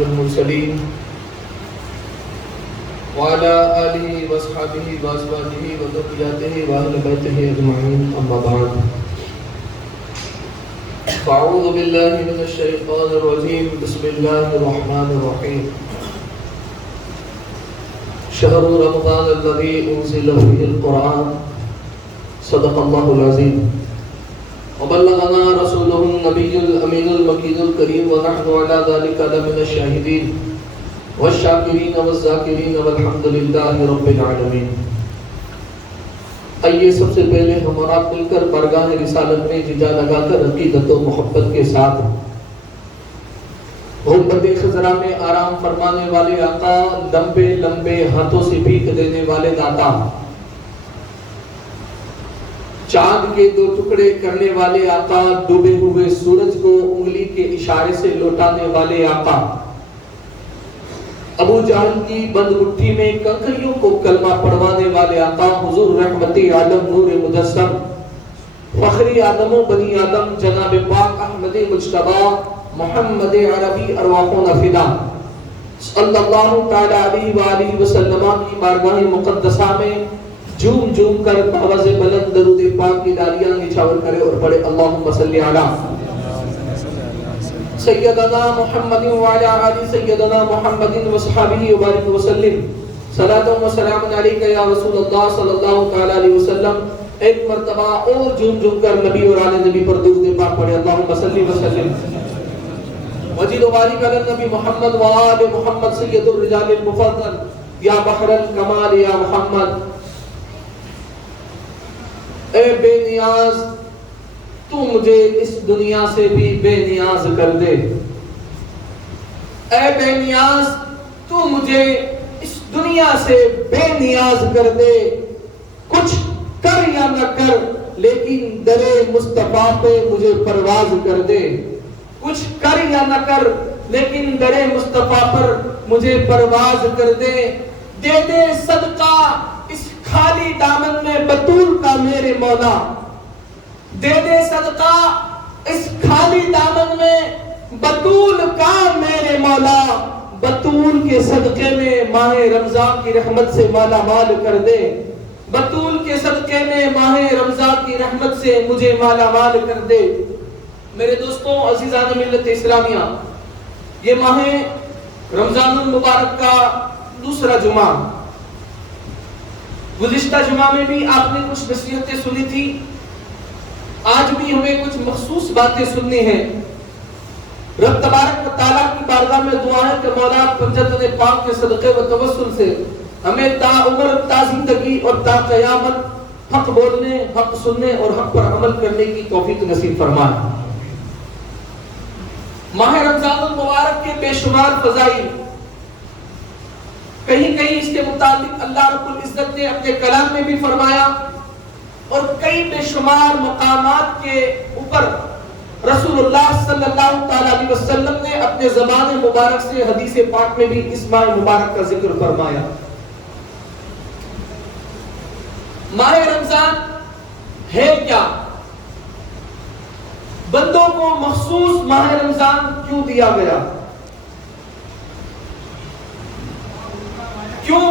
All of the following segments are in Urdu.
المرسلين وعلى آله وصحبه وأزواجه وذرياته وأهل بيته أجمعين أما بعد فأعوذ بالله من الشيطان الرجيم بسم الله الرحمن الرحيم شهر رمضان الذي أنزل فيه القرآن صدق الله العظيم وبلغنا رسوله النبي الأمين المكين الكريم ونحن على ذلك لمن الشاهدين والشاكرين والذاكرين والحمد لله رب العالمين. آئیے سب سے پہلے ہم اور آپ مل کر برگاہ رسالت میں ججا لگا کر عقیدت و محبت کے ساتھ غربت خضرا میں آرام فرمانے والے آقا، لمبے لمبے ہاتھوں سے بھیک دینے والے داتا، چاند کے دو ٹکڑے کرنے والے آقا، ڈوبے ہوئے سورج کو انگلی کے اشارے سے لوٹانے والے آقا، ابو جہل کی بند مٹھی میں کنکریوں کو کلمہ پڑھوانے والے آقا، حضور رحمت عالم نور مجسم فخری آدم و بنی آدم جناب پاک احمد مجتبی محمد عربی ارواحنا فدا صلی اللہ تعالی علیہ وآلہ وسلم کی بارگاہ مقدسہ میں جھوم جھوم کر آواز بلند درود پاک کی ڈالیاں نچھاور کرے اور پڑھے اللہم صلی علی سیدنا محمد وعلی آل سیدنا محمد وصحابہ وبارک وسلم صلاۃ و سلام علیک یا رسول اللہ صلی اللہ تعالی علیہ وسلم. ایک مرتبہ اور جھوم جھوم کر نبی اور آل نبی پر درود پاک پڑھے اللہم صلی وسلم وزید و بارک علی نبی محمد وآل محمد سید الرجال المفضل یا بحر الکمال یا محمد. اے بے نیاز تو مجھے اس دنیا سے بھی بے نیاز کر دے. اے بے نیاز تو مجھے اس دنیا سے بے نیاز کر دے. کچھ کر یا نہ کر لیکن در مصطفیٰ پہ مجھے پرواز کر دے. کچھ کر یا نہ کر لیکن در مصطفیٰ پر مجھے پرواز کر دے. دے دے صدقہ اس خالی دامن میں بطول کا میرے مولا. دے دے صدقہ اس خالی دامن میں بطول کا میرے مولا. بطول کے صدقے میں ماہ رمضان کی رحمت سے مالا مال کر دے. بطول کے صدقے میں ماہ رمضان کی رحمت سے مجھے مالا مال کر دے. میرے دوستوں عزیزان ملت اسلامیہ، یہ ماہ رمضان المبارک کا دوسرا جمعہ. گزشتہ جمعہ میں بھی آپ نے کچھ نصیحتیں سنی تھی، آج بھی ہمیں کچھ مخصوص باتیں سننی ہیں. رب تبارک و تعالیٰ کی بارگاہ میں دعا ہے کہ مولا پنجتن پاک کے صدقے و توسل سے ہمیں تا عمر تا زندگی اور تا قیامت حق بولنے، حق سننے اور حق پر عمل کرنے کی توفیق نصیب فرمائے. ماہ رمضان المبارک کے بے شمار فضائل، کہیں کہیں اس کے متعلق اللہ رب العزت نے اپنے کلام میں بھی فرمایا اور کئی بے شمار مقامات کے اوپر رسول اللہ صلی اللہ تعالی علیہ وسلم نے اپنے زبان مبارک سے حدیث پاک میں بھی اس ماہ مبارک کا ذکر فرمایا. ماہ رمضان ہے کیا؟ بندوں کو مخصوص ماہ رمضان کیوں دیا گیا؟ کیوں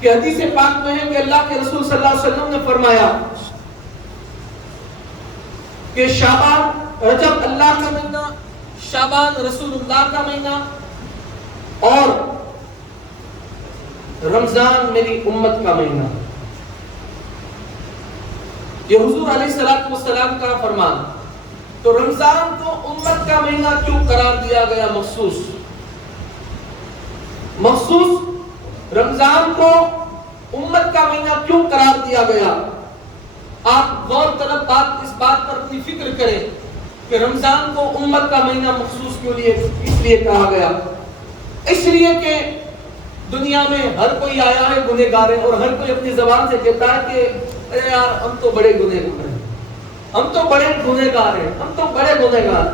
کہ حدیث پاک میں ہے کہ اللہ کے رسول صلی اللہ علیہ وسلم نے فرمایا کہ شعبان رجب اللہ کا مہینہ، شعبان رسول اللہ کا مہینہ اور رمضان میری امت کا مہینہ. یہ حضور علیہ السلام کا فرمان. تو رمضان کو امت کا مہینہ کیوں قرار دیا گیا؟ مخصوص رمضان کو امت کا مہینہ کیوں قرار دیا گیا؟ آپ غور طلب اس بات پر اپنی فکر کریں کہ رمضان کو امت کا مہینہ مخصوص کیوں اس لیے کہا گیا. اس لیے کہ دنیا میں ہر کوئی آیا ہے گنہگار ہے اور ہر کوئی اپنی زبان سے کہتا ہے کہ ارے یار ہم تو بڑے گنہگار ہیں، ہم تو بڑے گنہگار ہیں، ہم تو بڑے گنہگار.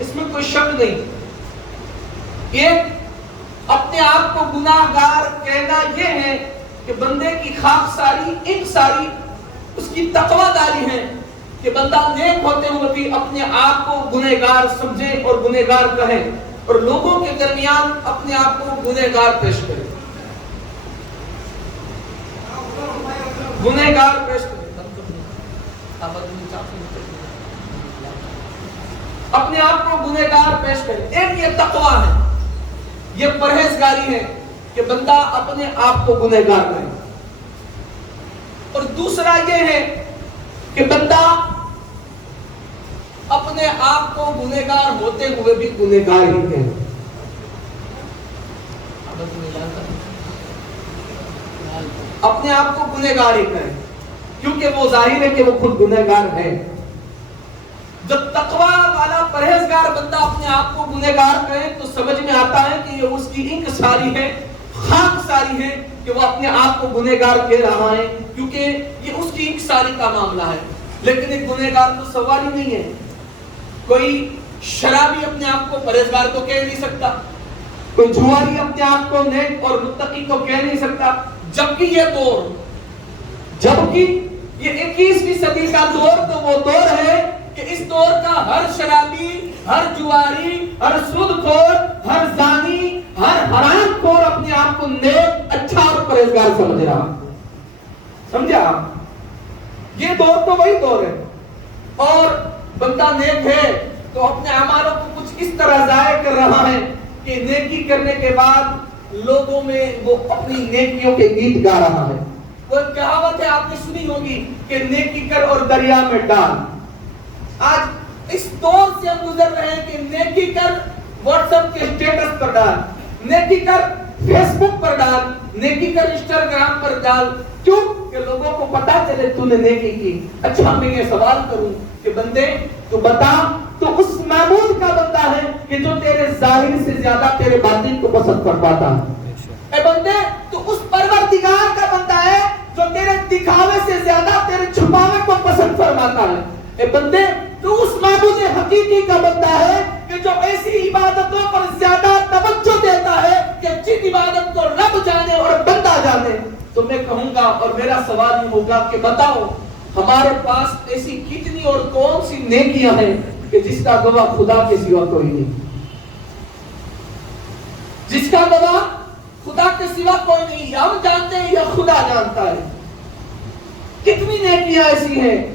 اس میں کوئی شک نہیں. یہ اپنے آپ کو گناہگار کہنا یہ ہے کہ بندے کی خاکساری انکساری اس کی تقوی داری ہے کہ بندہ نیک ہوتے ہوئے بھی اپنے آپ کو گنہگار سمجھے اور گنہگار کہے. اور لوگوں کے درمیان اپنے آپ کو گنہگار پیش کرے، گنہگار پیش کرے، اپنے آپ کو گنہگار پیش کرے۔ ایک یہ تقویٰ ہے، یہ پرہیزگاری ہے کہ بندہ اپنے آپ کو گنہگار کرے، اور دوسرا یہ ہے کہ بندہ اپنے آپ کو گنہگار ہوتے ہوئے بھی گنہگار ہی کہے۔ اپنے آپ کو گنہگار ہی کہے، کیونکہ وہ ظاہر ہے کہ وہ خود گنہگار ہے۔ جب تقویٰ والا پرہیزگار بندہ اپنے آپ کو گنہگار کہے تو سمجھ میں آتا ہے کہ یہ اس کی انکساری ہے، خاکساری ہے کہ وہ اپنے آپ کو گنہگار کہہ رہا ہے، کیونکہ یہ اس کی انکساری کا معاملہ ہے۔ لیکن ایک گنہگار تو سوال ہی نہیں ہے۔ کوئی شرابی اپنے آپ کو پرہیزگار تو کہہ نہیں سکتا، کوئی جواری اپنے آپ کو نیک اور متقی تو کہہ نہیں سکتا، جبکہ یہ دور، جبکہ یہ 21ویں صدی کا دور تو وہ دور ہے کہ اس دور کا ہر شرابی، ہر جواری، ہر سود خور، ہر زانی، ہر حرام خور اپنے آپ کو نیک، اچھا اور پرہیزگار سمجھ رہا۔ سمجھا؟ یہ دور تو وہی دور ہے۔ اور بندہ نیک ہے تو اپنے اعمالوں کو کچھ اس طرح ضائع کر رہا ہے کہ نیکی کرنے کے بعد لوگوں میں وہ اپنی نیکیوں کے گیت گا رہا ہے۔ وہ کہاوت ہے آپ نے سنی ہوگی کہ نیکی کر اور دریا میں ڈال۔ آج اس دور سے ہم گزر رہے ہیں کہ نیکی کر واٹس ایپ کے اسٹیٹس پر ڈال، نیکی کر فیس بک پر ڈال، نیکی کر انسٹاگرام پر ڈال۔ کیوں؟ کہ لوگوں کو پتا چلے تو نے نیکی کی۔ اچھا میں یہ سوال کروں کہ بندے تو بتا، تو اس معبود کا بندہ ہے کہ جو تیرے ظاہر سے زیادہ تیرے باطن کو پسند کر پاتا ہے۔ اے بندے تو اس پروردگار کا بندہ ہے جو تیرے دکھاوے سے زیادہ تیرے چھپاوے کو پسند فرماتا ہے۔ اے بندے تو اس معبود حقیقی کا بندہ ہے کہ جو ایسی عبادتوں پر زیادہ توجہ دیتا ہے کہ جن عبادت کو رب جانے اور بندہ جانے۔ تو میں کہوں گا اور میرا سوال یہ ہوگا کہ بتاؤ ہمارے پاس ایسی کتنی اور کون سی نیکیاں ہیں کہ جس کا گواہ خدا کے سوا کوئی نہیں، جس کا گواہ خدا کے سوا کوئی نہیں، یا ہم جانتے ہیں یا خدا جانتا ہے۔ کتنی نیکیاں ایسی ہیں۔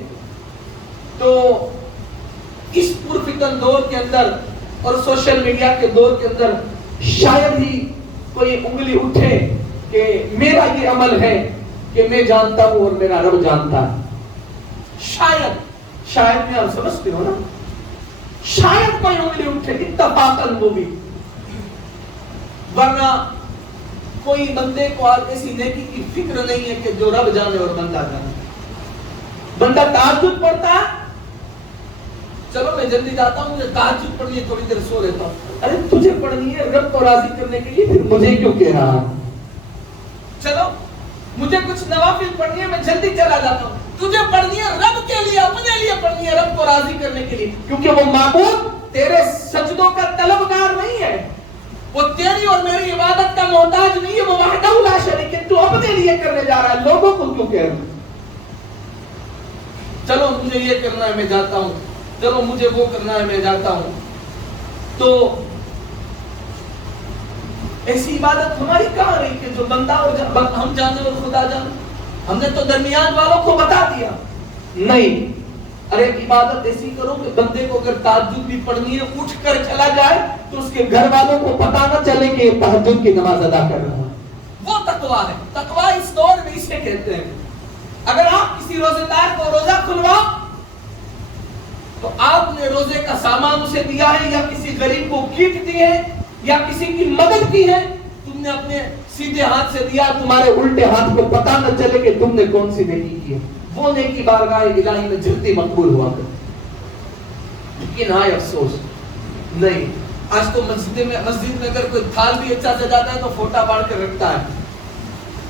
تو اس پرفتن دور کے اندر اور سوشل میڈیا کے دور کے اندر شاید ہی کوئی انگلی اٹھے کہ میرا یہ عمل ہے کہ میں جانتا ہوں اور میرا رب جانتا ہے۔ شاید میں آپ سمجھتے ہو نا، شاید کوئی انگلی اٹھے اتفاقاً وہ بھی، ورنہ کوئی بندے کو آج ایسی نیکی کی فکر نہیں ہے کہ جو رب جانے اور بندہ جانے۔ بندہ تہجد پڑھتا ہے، چلو میں جلدی جاتا ہوں، مجھے تہجد پڑھنی ہے، تھوڑی دیر سو لیتا ہوں۔ ارے تجھے پڑھنی ہے رب کو راضی کرنے کے لیے، پھر مجھے کیوں کہہ رہا ہے؟ چلو مجھے کچھ نوافل پڑھنی ہے، میں جلدی چلا جاتا ہوں۔ تجھے پڑھنی ہے رب کے لیے، اپنے لیے پڑھنی ہے، رب کو راضی کرنے کے لیے، کیونکہ وہ معبود تیرے سجدوں کا طلبگار نہیں ہے، وہ تیری اور میری عبادت کا محتاج نہیں ہے، وہ وحدہ لا شریک ہے۔ تو اپنے لیے کرنے جا رہا ہے، لوگوں کو کیوں کہہ رہا ہے؟ چلو مجھے یہ کرنا ہے میں جاتا ہوں، چلو مجھے وہ کرنا ہے میں جاتا ہوں۔ تو ایسی عبادت ہماری کہاں رہی کہ جو بندہ اور ہم جانے اور خدا جانے؟ ہم نے تو درمیان والوں کو بتا دیا نہیں۔ ارے عبادت ایسی کرو کہ بندے کو اگر تہجد بھی پڑھنی ہے اٹھ کر چلا جائے تو اس کے گھر والوں کو پتا نہ چلے کہ یہ تہجد کی نماز ادا کر رہا ہے۔ وہ تقویٰ ہے۔ تقویٰ اس دور میں اسے کہتے ہیں۔ اگر آپ کسی روزے دار کو روزہ کھلواؤ تو آپ نے روزے کا سامان اسے دیا ہے، یا کسی غریب کو کیٹ دی ہے، یا کسی کی مدد کی ہے، تم نے اپنے سیدھے ہاتھ سے دیا، تمہارے الٹے ہاتھ کو پتا نہ چلے کہ تم نے کون سی نیکی کی ہے۔ وہ نیکی بارگاہ الہی میں جلدی مقبول ہوا کر۔ لیکن ہائے افسوس نہیں، آج تو مسجد میں اگر کوئی تھال بھی اچھا سے جاتا ہے تو فوٹا پاڑ کے رکھتا ہے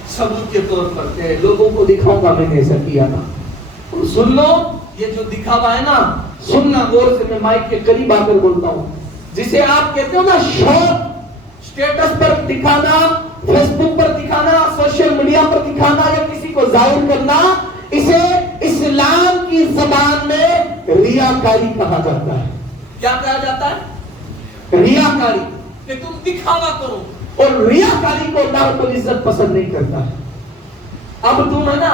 ثبوت کے طور پر کہ لوگوں کو دکھاؤں گا میں نے ایسا کیا تھا۔ اور سن لو، یہ جو دکھاوا ہے نا، سننا غور سے، میں مائک کے قریب آ کر بولتا ہوں، جسے آپ کہتے ہو نا شوق، اسٹیٹس پر دکھانا، فیس بک پر دکھانا، سوشل میڈیا پر دکھانا، یا کسی کو ظاہر کرنا، اسے اسلام کی زبان میں ریاکاری کہا جاتا ہے۔ کیا کہا جاتا ہے؟ ریاکاری۔ کہ تم دکھاوا کرو. اور ریاکاری کو اللہ رب العزت پسند نہیں کرتا ہے. اب تم ہے نا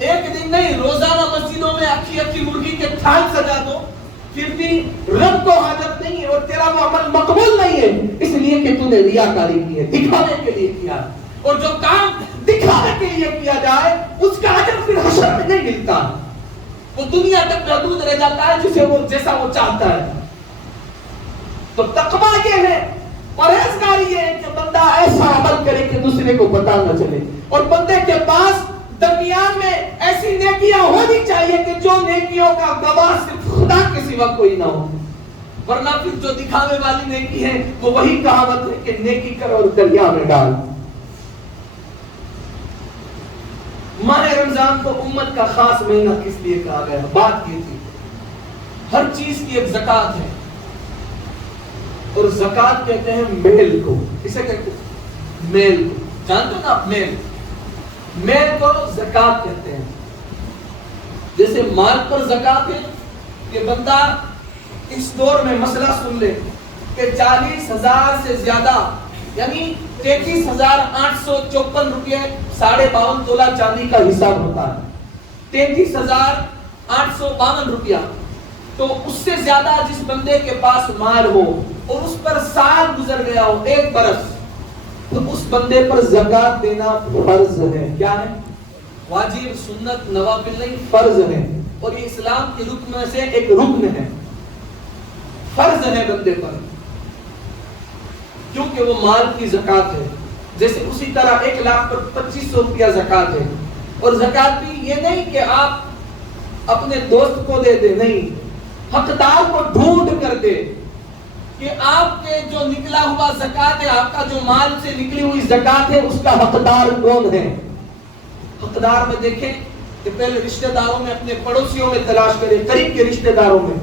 ایک دن نہیں روزانہ مسجدوں میں اکھی اکھی مرغی کے تھال سجا دو, پھر بھی رب کو حاجت نہیں ہے اور تیرا وہ عمل مقبول نہیں ہے, اس لیے کہ تو نے ریاکاری کی ہے, دکھانے کے لیے کیا. اور جو کام دکھانے کے لیے کیا جائے اس کا اجر پھر حشر میں نہیں ملتا, وہ دنیا تک محدود رہ جاتا ہے جسے وہ جیسا وہ چاہتا ہے. تو تقویٰ یہ ہے, پرہیزگاری یہ ہے کہ بندہ ایسا عمل کرے کہ دوسرے کو پتہ نہ چلے, اور بندے کے پاس درمیان میں ایسی نیکیاں ہونی چاہیے کہ جو نیکیوں کا گواہ صرف خدا کے سوا کوئی نہ ہو. ورنہ پھر جو دکھاوے والی نیکی ہے وہ وہی کہاوت ہے کہ نیکی کر اور دریا میں ڈال. ماہ رمضان کو امت کا خاص مہینہ کس لیے کہا گیا؟ بات یہ تھی ہر چیز کی ایک زکات ہے, اور زکات کہتے ہیں میل کو. اسے کہتے ہیں میل کو, جانتے ہو نا آپ, میل کو زکات کہتے ہیں. جیسے مال پر زکات ہے کہ بندہ اس دور میں مسئلہ سن لے کہ 40,000 سے زیادہ یعنی 33,854 روپے 52.5 تولہ چاندی کا حساب ہوتا ہے. 33,852 روپیہ. تو اس سے زیادہ جس بندے کے پاس مال ہو اور اس پر سال گزر گیا ہو, 1 برس, تو اس بندے پر زکات دینا فرض ہے. کیا ہے؟ واجب, سنت, نوافل نہیں, فرض ہے. اور یہ اسلام کے رکن میں سے ایک رکن ہے, فرض ہے بندے پر, کیونکہ وہ مال کی زکات ہے. جیسے اسی طرح 1 لاکھ پر 2500 روپیہ زکات ہے. اور زکات بھی یہ نہیں کہ آپ اپنے دوست کو دے دے, نہیں, حقدار کو ڈھونڈ کر دے کہ آپ کے جو نکلا ہوا زکات ہے, آپ کا جو مال سے نکلی ہوئی زکات ہے, اس کا حقدار کون ہے. حقدار میں دیکھیں کہ پہلے رشتہ داروں میں, اپنے پڑوسیوں میں تلاش کریں, قریب کے رشتہ داروں میں.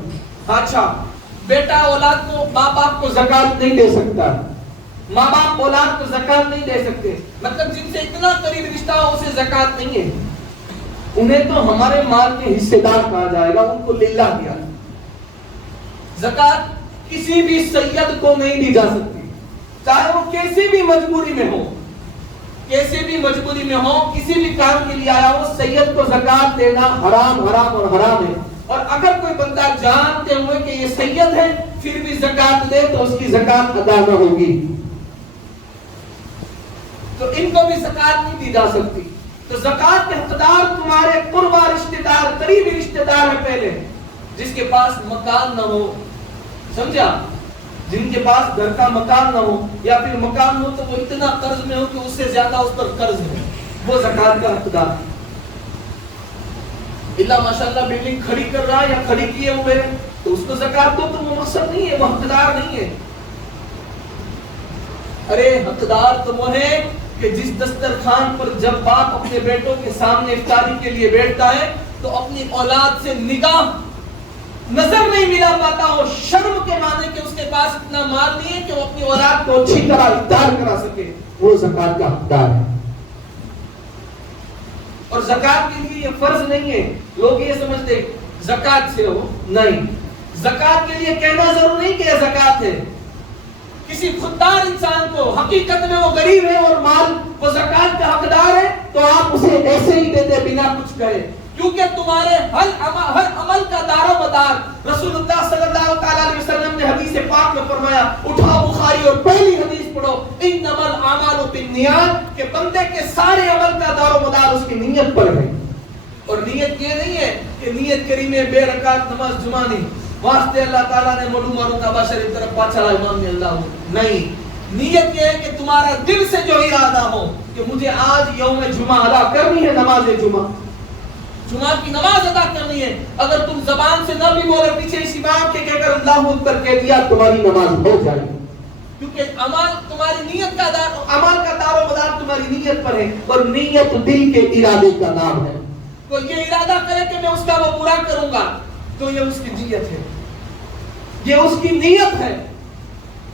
اچھا, بیٹا اولاد کو, ماں باپ کو زکات نہیں دے سکتا, ماں باپ اولاد کو زکات نہیں دے سکتے, مطلب جن سے اتنا قریب رشتہ ہو اسے زکات نہیں ہے. انہیں تو ہمارے مال کے حصے دار کہا جائے گا, ان کو للہ دیا. زکات کسی بھی سید کو نہیں دی جا سکتی, چاہے وہ کیسی بھی مجبوری میں ہو, کیسی بھی مجبوری میں ہو, کسی بھی کام کے لیے آیا ہو, سید کو زکات دینا حرام حرام اور حرام ہے. اور اگر کوئی بندہ جانتے ہوئے کہ یہ سید ہے پھر بھی زکات دے تو اس کی زکات ادا نہ ہوگی. تو ان کو بھی زکات نہیں دی جا سکتی. تو زکات کے حقدار تمہارے قربا رشتہ دار, قریبی رشتہ دار ہیں پہلے, جس کے پاس مکان نہ ہو, سمجھا, جن کے پاس گھر کا مکان نہ ہو, یا پھر مکان ہو تو وہ اتنا قرض میں ہو کہ اس سے زیادہ اس پر قرض ہے, وہ زکات کا حقدار. اللہ ماشاءاللہ بلڈنگ کھڑی کر رہا ہے یا کھڑی کیے ہوئے ہے تو اس کو زکات دو, تو وہ مقصد نہیں ہے, وہ حقدار نہیں ہے. ارے حقدار تو وہ ہے کہ جس دسترخوان پر جب باپ اپنے بیٹوں کے سامنے افطاری کے لیے بیٹھتا ہے تو اپنی اولاد سے نگاہ نظر نہیں ملا پاتا ہو, شرم کے معنی کہ اس کے پاس اتنا مال نہیں ہے کہ وہ اپنی اولاد کو اچھی طرح افطار کرا سکے, وہ زکات کا حقدار ہے. اور زکات کے لیے یہ فرض نہیں ہے. لوگ یہ سمجھتے زکات سے ہو, نہیں, زکات کے لیے کہنا ضرور نہیں کہ یہ زکات ہے. کسی خوددار انسان کو حقیقت میں وہ غریب ہے اور مال وہ زکات کا حقدار ہے تو آپ اسے ایسے ہی دے دے بنا کچھ کہے, کیونکہ تمہارے ہر عمل کا دار و مدار رسول اللہ صلی اللہ تعالی علیہ وسلم نے حدیث پاک میں فرمایا, اٹھاؤ بخاری اور پہلی حدیث پڑھو, انما الاعمال بالنیات, کہ بندے کے سارے عمل کا دار و مدار اس کی نیت پر ہے. اور نیت یہ نہیں ہے کہ نیت کری میں بے رکعت نماز جمعہ نہیں, واسطے اللہ تعالیٰ نے مڈو مارو کعبہ شریف طرف پاچھا امام نے اللہ ہو, نہیں. نیت یہ ہے کہ تمہارا دل سے جو ارادہ ہو کہ مجھے آج یوم جمعہ ادا کرنی ہے, نماز جمعہ کی نماز ادا کرنی ہے. اگر تم زبان سے نہ بھی بولے, پیچھے اس امام کے کہہ کر اللہ اکبر کہہ دیا, تمہاری نماز ہو جائے گی, کیونکہ عمل تمہاری نیت کا عمل کا دار و مدار تمہاری نیت پر ہے. اور نیت دل کے ارادے کا نام ہے. کوئی یہ ارادہ کرے کہ میں اس کا وہ پورا کروں گا تو یہ اس کی نیت ہے, یہ اس کی نیت ہے.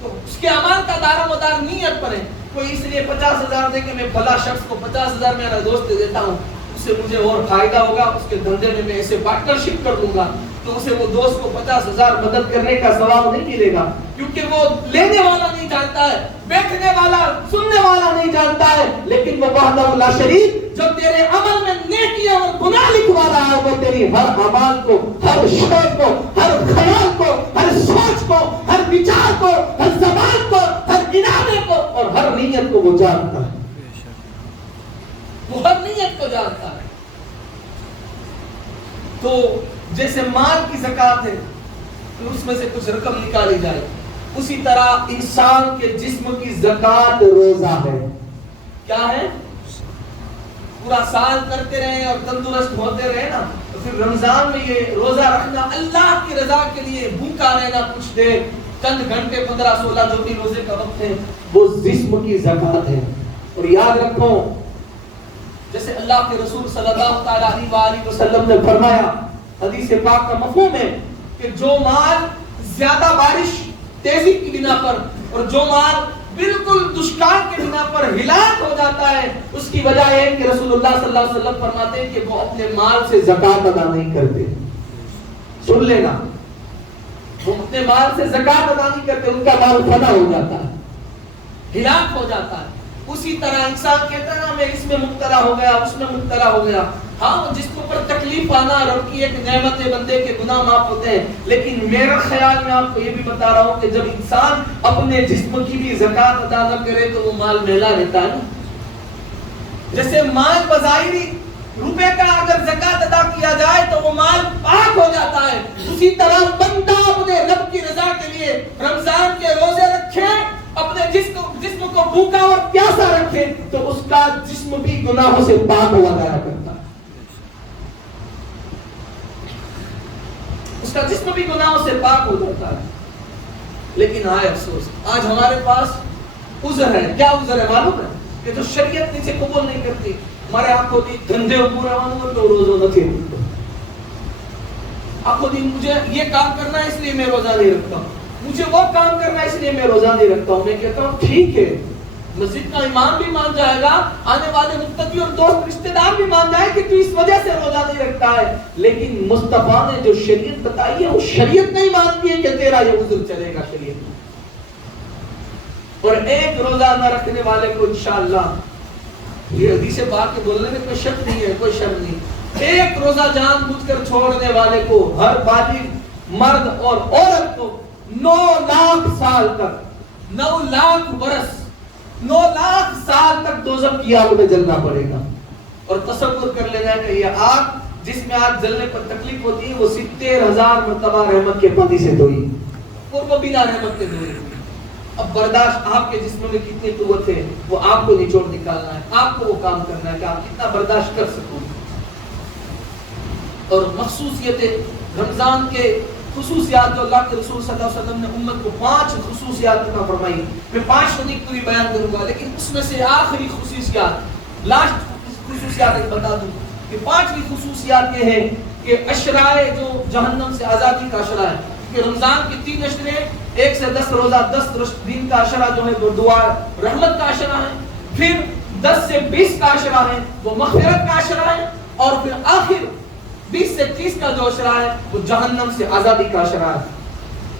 تو اس کے عمل کا دار و مدار نیت پر ہے. کوئی اس لیے 50,000 دے کہ میں بھلا شخص کو 50,000 میرا دوست دے دیتا ہوں, اس سے مجھے اور فائدہ ہوگا, اس کے دھندے میں ایسے پارٹنرشپ کر دوں گا, تو اسے وہ دوست کو 50,000 مدد کرنے کا ثواب نہیں ملے گا. کیونکہ وہ لینے والا نہیں جانتا ہے، بیٹھنے والا سننے والا نہیں جانتا ہے، لیکن وہ وحدہ لا شریک جو تیرے عمل میں نیکیاں اور گناہ لکھوا رہا ہے، وہ تیری ہر عمل کو، ہر شعور کو، ہر خیال کو، ہر سوچ کو، ہر وچار کو، ہر زبان کو، ہر ارادے کو اور ہر نیت کو وہ جانتا ہے، وہ ہر نیت کو جانتا ہے۔ تو جیسے مال کی زکوٰۃ ہے تو اس میں سے کچھ رقم نکالی جائے، اسی طرح انسان کے جسم کی زکوٰۃ روزہ ہے۔ کیا ہے؟ پورا سال کرتے رہے اور تندرست ہوتے رہے نا، تو پھر رمضان میں یہ روزہ رکھنا، اللہ کی رضا کے لیے بھوکا رہنا کچھ دیر، چند گھنٹے، 15-16 جو بھی روزے کا وقت ہے، وہ جسم کی زکوٰۃ ہے۔ اور یاد رکھو، جیسے اللہ کے رسول صلی اللہ علیہ وسلم نے فرمایا، حدیث پاک کا مفہوم ہے کہ جو مال زیادہ بارش تیزی کی بنا پر اور جو مال بالکل دشکار کے بنا پر ہلاک ہو جاتا ہے، اس کی وجہ ہے کہ رسول اللہ صلی اللہ علیہ وسلم فرماتے ہیں کہ وہ اپنے مال سے زکوٰۃ ادا نہیں کرتے۔ سن لینا، وہ اپنے مال سے زکوٰۃ ادا نہیں کرتے، ان کا مال فنا ہو جاتا ہے، ہلاک ہو جاتا ہے۔ اسی طرح انسان کہتا ہے نا میں اس میں مبتلا ہو گیا، اس میں مبتلا ہو گیا، ہاں جس کو پر تکلیف آنا رب کی ایک نعمت ہے، بندے کے گناہ معاف ہوتے ہیں، لیکن میرا خیال میں آپ کو یہ بھی بتا رہا ہوں کہ جب انسان اپنے جسم کی بھی زکوٰۃ ادا نہ کرے تو وہ مال میلا رہتا ہے نا۔ جیسے مال بظاہری روپے کا اگر زکوٰۃ ادا کیا جائے تو وہ مال پاک ہو جاتا ہے، اسی طرح بندہ اپنے رب کی رضا کے لیے رمضان کے روزے رکھے، اپنے جسم کو بھوکا اور پیاسا رکھے، تو اس کا جسم بھی گناہوں سے پاک ہوا جایا کرتا ہے، اس کا جسم بھی گناہوں سے پاک ہو جاتا ہے۔ لیکن ہائے افسوس، آج ہمارے پاس عذر ہے۔ کیا عذر ہے معلوم ہے؟ کہ جو شریعت نیچے قبول نہیں کرتی، ہمارے آنکھوں دی دھندے پورا مانو تو روزہ نہ تھی، آنکھوں دی مجھے یہ کام کرنا ہے اس لیے میں روزہ نہیں رکھتا ہوں، مجھے وہ کام کرنا ہے اس لیے میں روزہ نہیں رکھتا ہوں۔ میں کہتا ہوں ٹھیک ہے، مسجد کا امام بھی مان جائے گا، آنے والے مقتدی اور دوست رشتہ دار بھی مان جائے کہ تو اس وجہ سے روزہ نہیں رکھتا ہے، لیکن مصطفیٰ نے جو شریعت بتائی ہے وہ شریعت نہیں مانتی ہے کہ تیرا یہ عذر چلے گا شریعت میں۔ اور ایک روزہ نہ رکھنے والے کو انشاءاللہ، یہ حدیث پاک کے بولنے میں کوئی شک نہیں ہے، کوئی شک نہیں، ایک روزہ جان بوجھ کر چھوڑنے والے کو ہر بالغ مرد اور عورت کو 9 لاکھ سال تک، 9 لاکھ برس، 9 لاکھ سال تک دوزخ کی آگ میں جلنا پڑے گا۔ اور تصور کر لینا ہے کہ یہ آگ جس میں آگ جلنے پر تکلیف ہوتی ہے وہ 70,000 مرتبہ رحمت کے پانی سے دھوئی اور وہ بنا رحمت کے دھوئی۔ اب برداشت آپ کے جسم میں کتنی قوت ہے وہ آپ کو نچوڑ نکالنا ہے، آپ کو وہ کام کرنا ہے کہ آپ کتنا برداشت کر سکو۔ اور مخصوصیت رمضان کے خصوصیات جو اللہ کے رسول صلی اللہ علیہ وسلم نے امت کو 5 خصوصیات عطا فرمائی، میں 5 نہیں پوری بیان کروں گا، لیکن اس میں سے آخری خصوصیات، لاسٹ خصوصیات ایک بتا دوں کہ 5ویں خصوصیات یہ ہے کہ اشرائے جو جہنم سے آزادی کا اشرا ہے، کہ رمضان کی 3 اشرے، 1 سے 10 روزہ 10 دن کا اشرا جو ہے وہ دعا رحمت کا اشرا ہے، پھر 10 سے 20 کا اشرا ہے وہ مغفرت کا اشرا ہے، اور پھر آخر 20 سے 30 کا جو اشرا ہے وہ جہنم سے آزادی کا اشرا ہے،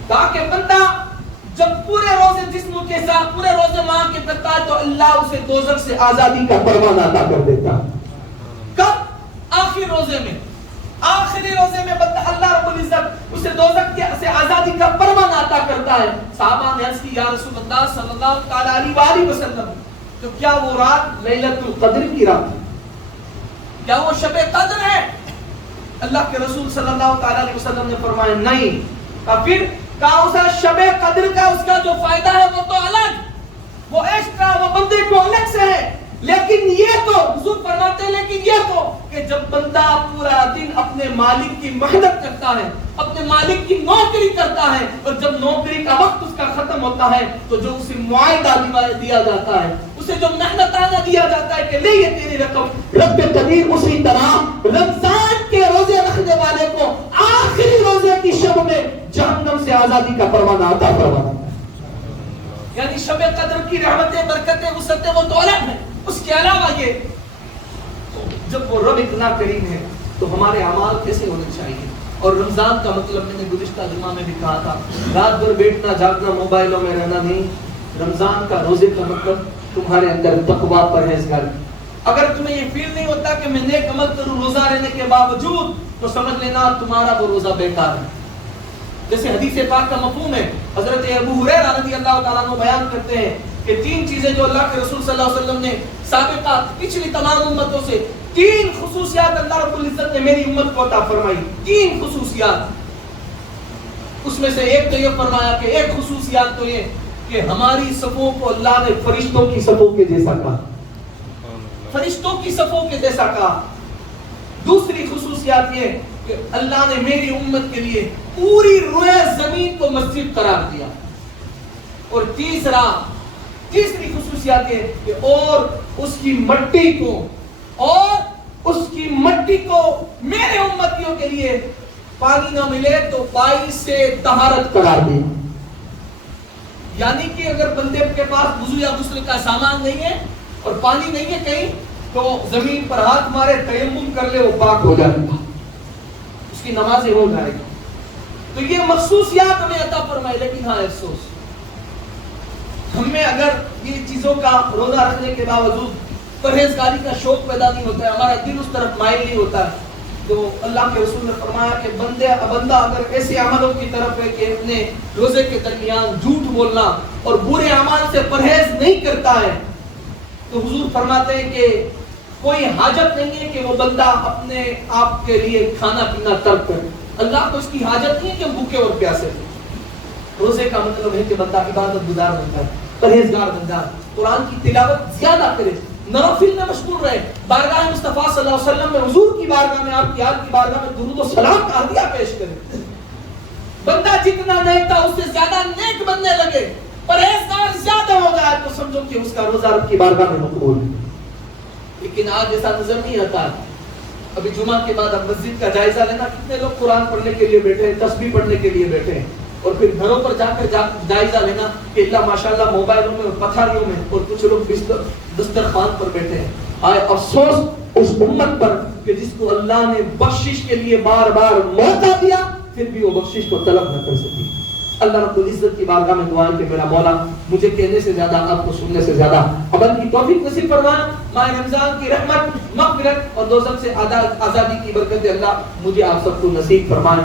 تاکہ بندہ جب پورے روزے جسم کے ساتھ پورے روزے ماں کے کرتا ہے تو اللہ اسے دوزخ سے آزادی کا پروانہ عطا کر دیتا ہے۔ کب؟ آخری روزے میں، آخری روزے میں بندہ اللہ رب العزت اسے دوزخ سے آزادی کا پروانہ عطا کرتا ہے۔ صحابہ نے عرض کی یا رسول اللہ صلی اللہ علیہ وسلم، تو کیا وہ رات لیلۃ القدر کی رات ہے؟ کیا وہ شب قدر ہے؟ اللہ کے رسول صلی اللہ علیہ وسلم نے فرمایا نہیں۔ پھر کہا اسا شب قدر کا اس کا جو فائدہ ہے وہ تو الگ، وہ ایکسٹرا، وہ بندے کو الگ سے ہے، لیکن یہ تو حضور فرماتے ہیں لیکن یہ تو کہ جب بندہ پورا دن اپنے مالک کی محنت کرتا ہے، اپنے مالک کی نوکری کرتا ہے، اور جب نوکری کا وقت اس کا ختم ہوتا ہے تو جو اسے معاہدہ دیا جاتا ہے، اسے جو محنتانہ دیا جاتا ہے کہ لے یہ تیری رقم، رب قدیر اسی طرح رمضان کے روزے رکھنے والے کو آخری روزے کی شب میں جہنم سے آزادی کا پروانہ عطا فرماتا ہے۔ یعنی شب قدر کی رحمتیں، برکتیں، وسعتیں وہ تو الگ ہیں، اس کے علاوہ یہ جب وہ رب اتنا کریم ہے تو ہمارے اعمال کیسے ہونے چاہیے؟ اور رمضان کا مطلب میں نے گزشتہ جمعہ میں بھی کہا تھا، رات بھر بیٹھنا جاگنا موبائلوں میں رہنا نہیں. رمضان کا روزے کا مطلب تمہارے اندر تقویٰ پرہیزگاری. اگر تمہیں یہ فیل نہیں ہوتا کہ میں نیک عمل کروں روزہ رہنے کے باوجود، تو سمجھ لینا تمہارا وہ روزہ بیکار ہے. جیسے حدیث پاک کا مفہوم ہے، حضرت ابو ہریرہ رضی اللہ تعالیٰ عنہ بیان کرتے ہیں کہ 3 چیزیں جو اللہ کے رسول صلی اللہ علیہ وسلم نے سابقہ پچھلی تمام امتوں سے 3 خصوصیات اللہ رب العزت نے میری امت کو عطا فرمائی. 3 خصوصیات. اس میں سے ایک تو یہ فرمایا کہ ایک خصوصیات تو یہ کہ ہماری صفوں کو اللہ نے فرشتوں کی صفوں کے جیسا کہا. فرشتوں کی صفوں کے جیسا کہا. دوسری خصوصیات یہ کہ اللہ نے میری امت کے لیے پوری روئے زمین کو مسجد قرار دیا. اور تیسری خصوصیات یہ کہ اور اس کی مٹی کو میرے امتیوں کے لیے پانی نہ ملے تو پائی سے طہارت قرار دیا. یعنی کہ اگر بندے کے پاس وضو یا غسل کا سامان نہیں ہے اور پانی نہیں ہے کہیں، تو زمین پر ہاتھ مارے تیمم کر لے، وہ پاک ہو جائے گا، اس کی نمازیں ہو جائے گی. تو یہ مخصوصیات ہمیں عطا فرمائے. لیکن ہاں افسوس، ہم میں اگر یہ چیزوں کا روزہ رکھنے کے باوجود پرہیزگاری کا شوق پیدا نہیں ہوتا ہے، ہمارا دل اس طرف مائل نہیں ہوتا ہے، تو اللہ کے رسول نے فرمایا کہ بندہ اگر ایسے عملوں کی طرف ہے کہ اپنے روزے کے درمیان جھوٹ بولنا اور برے اعمال سے پرہیز نہیں کرتا ہے، تو حضور فرماتے ہیں کہ کوئی حاجت نہیں ہے کہ وہ بندہ اپنے آپ کے لیے کھانا پینا ترک کرے. اللہ کو اس کی حاجت نہیں ہے کہ ہم بھوکے اور پیاسے ہیں. روزے کا مطلب ہے کہ بندہ عبادت گزار بنتا ہے، پرہیزگار بنتا ہے، قرآن کی تلاوت زیادہ کرے، نوافل میں مشغول رہے، بارگاہ مصطفیٰ صلی اللہ علیہ وسلم میں، حضور کی بارگاہ میں، آپ کی آل کی بارگاہ میں درود و سلام کا ہدیہ پیش کرے. بندہ جتنا نیک تھا اس سے زیادہ نیک بننے لگے، پرہیزگار زیادہ ہو جائے تو سمجھو کہ اس کا روزہ رب کی بارگاہ میں مقبول ہے. لیکن آج ایسا نظر نہیں آتا. ابھی جمعہ کے بعد اب مسجد کا جائزہ لینا، کتنے لوگ قرآن پڑھنے کے لیے بیٹھے ہیں، تسبیح پڑھنے کے لیے بیٹھے ہیں، اور پھر گھروں پر جا کر جائزہ لینا کہ اللہ ماشاءاللہ موبائلوں میں اور پتھریوں میں، اور کچھ لوگ دسترخوان پر بیٹھے ہیں. آئے افسوس اس امت پر کہ جس کو اللہ نے بخشش کے لیے بار بار موقع دیا، پھر بھی وہ بخشش کو طلب نہ کر سکی. اللہ رب العزت کی بارگاہ میں دعا ہے کہ میرا مولا مجھے کہنے سے زیادہ، آپ کو سننے سے زیادہ عمل کی توفیق نصیب فرمائے. ماہ رمضان کی رحمت، مغفرت اور دوزخ سے آزادی کی برکت اللہ مجھے آپ سب کو نصیب فرمائے.